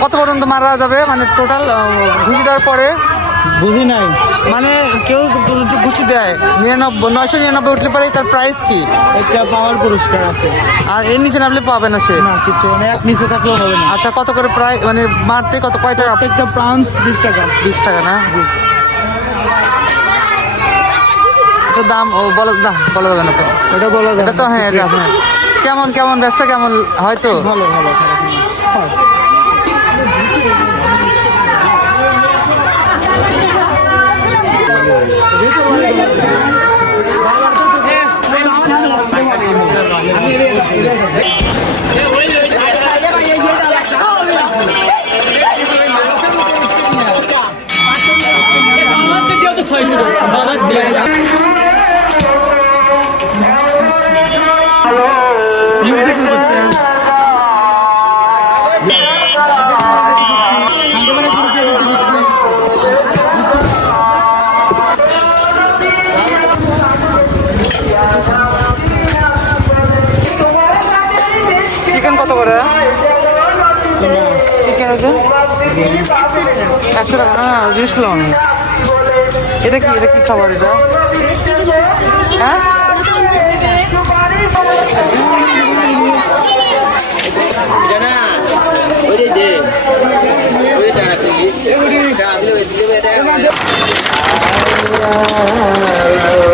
কত পর্যন্ত মারা যাবে মানে টোটাল ঘুষি দেওয়ার পরে? বুঝি নাই। মানে কেউ যদি ঘুষি দেয় 999 উঠলে পরে তার প্রাইস কি? একটা পাওয়ার পুরস্কার আছে। আর এর নিচে নামলে পাবে না সে? না কিছু মানে এক নিচে থাকলেও হবে না। আচ্ছা কত করে প্রায় মানে মারতে কয় টাকা? একটা প্রান্স 20 টাকা। 20 টাকা না? এটা দাম বলা যাবে না তো? এটা বলা যাবে এটা তো হ্যাঁ এটা হ্যাঁ। কেমন ব্যবসা কেমন হয়তো? ভালো ভালো হয়। চিকেন কত করে? চিকেন আছে 100 টাকা না? জিনিস করলাম এটা কি খাবার এটা? হ্যাঁ Hãy subscribe cho kênh Ghiền Mì Gõ để không bỏ lỡ những video hấp dẫn.